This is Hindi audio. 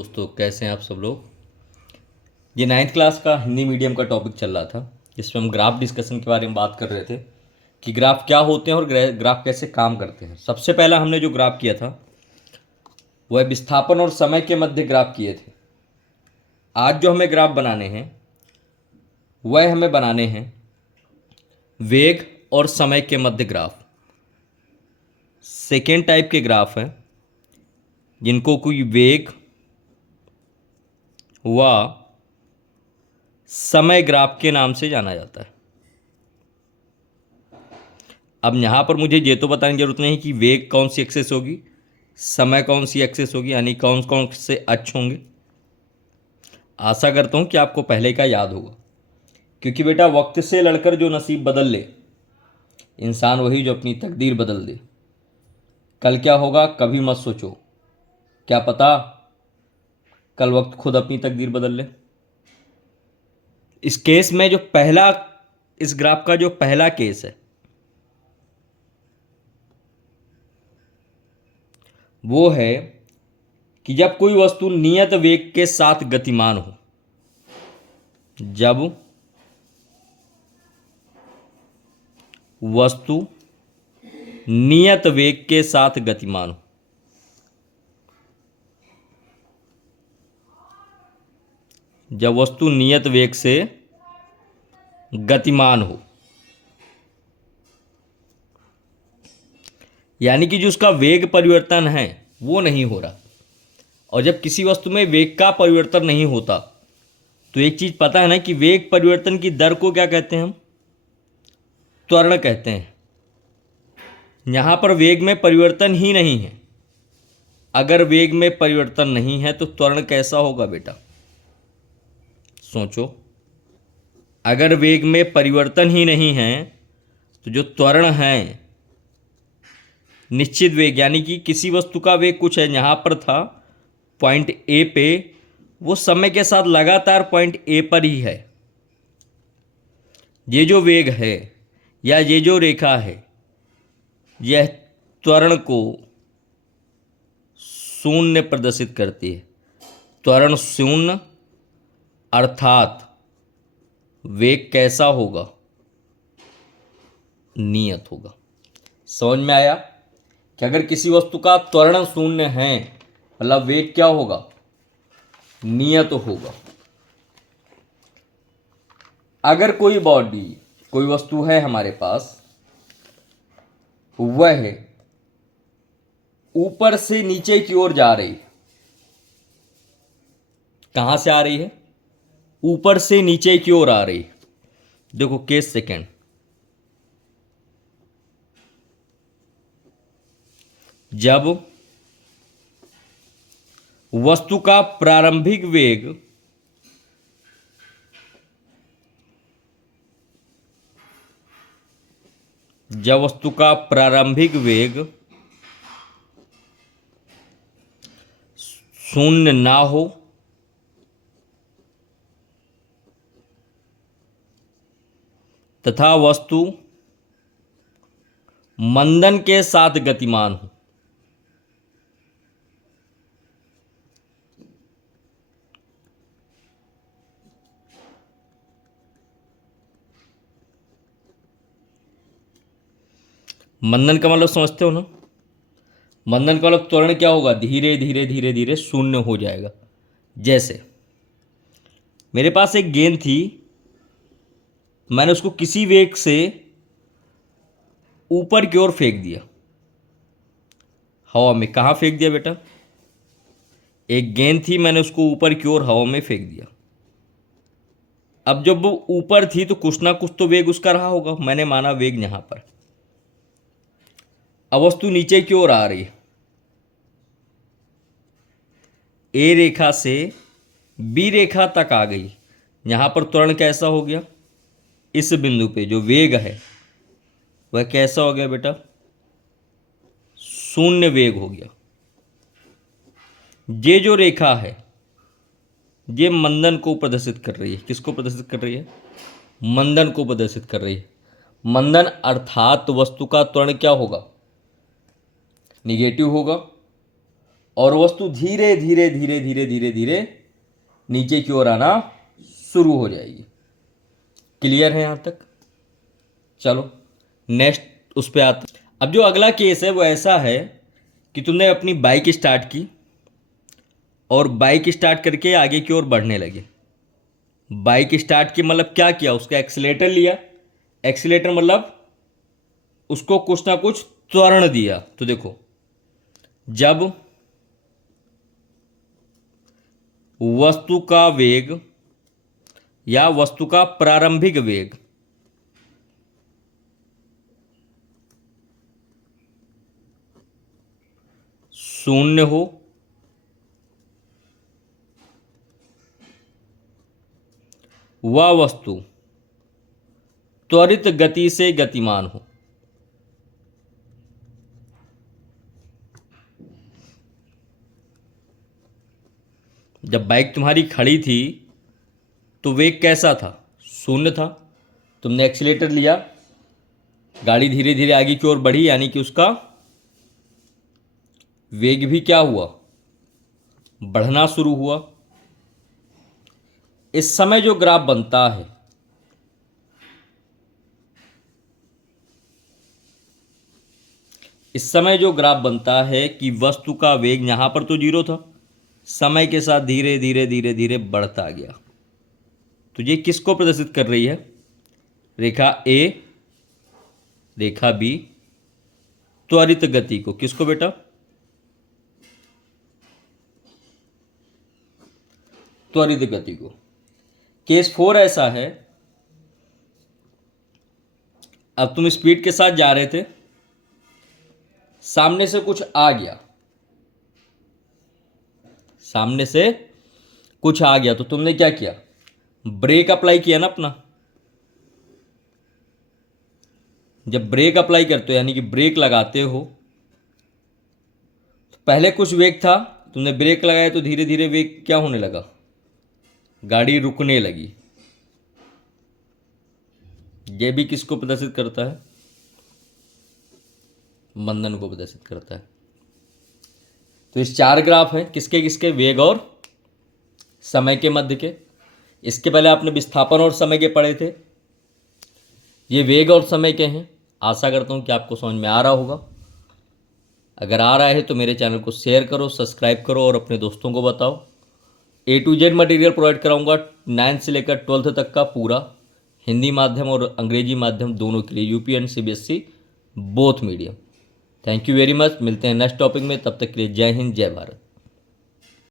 दोस्तों, कैसे हैं आप सब लोग। ये 9th क्लास का हिंदी मीडियम का टॉपिक चल रहा था, जिसमें हम ग्राफ डिस्कशन के बारे में बात कर रहे थे कि ग्राफ क्या होते हैं और ग्राफ कैसे काम करते हैं। सबसे पहला हमने जो ग्राफ किया था वह विस्थापन और समय के मध्य ग्राफ किए थे। आज जो हमें ग्राफ बनाने हैं वह हमें बनाने हैं वेग और समय के मध्य ग्राफ। सेकेंड टाइप के ग्राफ हैं जिनको कोई वेग व समय ग्राफ के नाम से जाना जाता है। अब यहाँ पर मुझे ये तो बताने की जरूरत नहीं कि वेग कौन सी एक्सेस होगी, समय कौन सी एक्सेस होगी, यानी कौन कौन से अक्ष होंगे। आशा करता हूँ कि आपको पहले का याद होगा, क्योंकि बेटा वक्त से लड़कर जो नसीब बदल ले इंसान वही जो अपनी तकदीर बदल दे। कल क्या होगा कभी मत सोचो, क्या पता कल वक्त खुद अपनी तकदीर बदल ले। इस केस में जो पहला, इस ग्राफ का जो पहला केस है वो है कि जब कोई वस्तु नियत वेग के साथ गतिमान हो। जब वस्तु नियत वेग के साथ गतिमान हो। जब वस्तु नियत वेग से गतिमान हो, यानी कि जो उसका वेग परिवर्तन है वो नहीं हो रहा। और जब किसी वस्तु में वेग का परिवर्तन नहीं होता तो एक चीज पता है ना कि वेग परिवर्तन की दर को क्या कहते हैं हम, त्वरण कहते हैं। यहां पर वेग में परिवर्तन ही नहीं है। अगर वेग में परिवर्तन नहीं है तो त्वरण कैसा होगा बेटा, सोचो। अगर वेग में परिवर्तन ही नहीं है तो जो त्वरण है निश्चित वेग, यानी कि किसी वस्तु का वेग कुछ है, यहां पर था पॉइंट ए पे, वो समय के साथ लगातार पॉइंट ए पर ही है। ये जो वेग है या ये जो रेखा है यह त्वरण को शून्य प्रदर्शित करती है। त्वरण शून्य अर्थात वेग कैसा होगा, नियत होगा। समझ में आया कि अगर किसी वस्तु का त्वरण शून्य है मतलब वेग क्या होगा, नियत होगा। अगर कोई बॉडी, कोई वस्तु है हमारे पास, वह ऊपर से नीचे की ओर जा रही है। कहां से आ रही है, ऊपर से नीचे की ओर आ रही है। देखो केस सेकेंड, जब वस्तु का प्रारंभिक वेग शून्य ना हो तथा वस्तु मंदन के साथ गतिमान हो। मंदन का मतलब समझते हो ना, मंदन का मतलब त्वरण क्या होगा, धीरे धीरे धीरे धीरे शून्य हो जाएगा। जैसे मेरे पास एक गेंद थी, मैंने उसको किसी वेग से ऊपर की ओर फेंक दिया, हवा में। कहाँ फेंक दिया बेटा, एक गेंद थी, मैंने उसको ऊपर की ओर हवा में फेंक दिया। अब जब वो ऊपर थी तो कुछ ना कुछ तो वेग उसका रहा होगा, मैंने माना वेग यहां पर। अब वस्तु नीचे की ओर आ रही है, ए रेखा से बी रेखा तक आ गई। यहां पर त्वरण कैसा हो गया, इस बिंदु पे जो वेग है वह कैसा हो गया बेटा, शून्य वेग हो गया। ये जो रेखा है ये मंदन को प्रदर्शित कर रही है। किसको प्रदर्शित कर रही है, मंदन को प्रदर्शित कर रही है। मंदन अर्थात वस्तु का त्वरण क्या होगा, निगेटिव होगा। और वस्तु धीरे धीरे धीरे धीरे धीरे धीरे नीचे की ओर आना शुरू हो जाएगी। क्लियर है यहाँ तक? चलो नेक्स्ट उस पर आते। अब जो अगला केस है वो ऐसा है कि तुमने अपनी बाइक स्टार्ट की और बाइक स्टार्ट करके आगे की ओर बढ़ने लगे। बाइक स्टार्ट की मतलब क्या किया, उसका एक्सीलेटर लिया। एक्सीलेटर मतलब उसको कुछ ना कुछ त्वरण दिया। तो देखो, जब वस्तु का वेग या वस्तु का प्रारंभिक वेग शून्य हो वह वस्तु त्वरित गति से गतिमान हो। जब बाइक तुम्हारी खड़ी थी तो वेग कैसा था? शून्य था। तुमने एक्सीलेटर लिया, गाड़ी धीरे धीरे आगे की ओर बढ़ी, यानी कि उसका वेग भी क्या हुआ? बढ़ना शुरू हुआ। इस समय जो ग्राफ बनता है, इस समय जो ग्राफ बनता है कि वस्तु का वेग यहां पर तो जीरो था, समय के साथ धीरे धीरे धीरे धीरे बढ़ता गया। तो ये किसको प्रदर्शित कर रही है? रेखा ए, रेखा बी, त्वरित गति को। किसको बेटा? त्वरित गति को। केस 4 ऐसा है, अब तुम स्पीड के साथ जा रहे थे, सामने से कुछ आ गया, सामने से कुछ आ गया, तो तुमने क्या किया? ब्रेक अप्लाई किया ना अपना। जब ब्रेक अप्लाई करते हो यानी कि ब्रेक लगाते हो, तो पहले कुछ वेग था, तुमने ब्रेक लगाया तो धीरे धीरे वेग क्या होने लगा? गाड़ी रुकने लगी। यह भी किसको प्रदर्शित करता है? मंदन को प्रदर्शित करता है। तो इस 4 ग्राफ हैं, किसके किसके? वेग और समय के मध्य के। इसके पहले आपने विस्थापन और समय के पढ़े थे, ये वेग और समय के हैं। आशा करता हूँ कि आपको समझ में आ रहा होगा। अगर आ रहा है तो मेरे चैनल को शेयर करो, सब्सक्राइब करो और अपने दोस्तों को बताओ। A to Z material provide कराऊंगा 9th से लेकर 12th तक का पूरा, हिंदी माध्यम और अंग्रेजी माध्यम दोनों के लिए, UP and CBSE both medium. Thank you very much. मिलते हैं नेक्स्ट टॉपिक में, तब तक के लिए जय हिंद, जय भारत।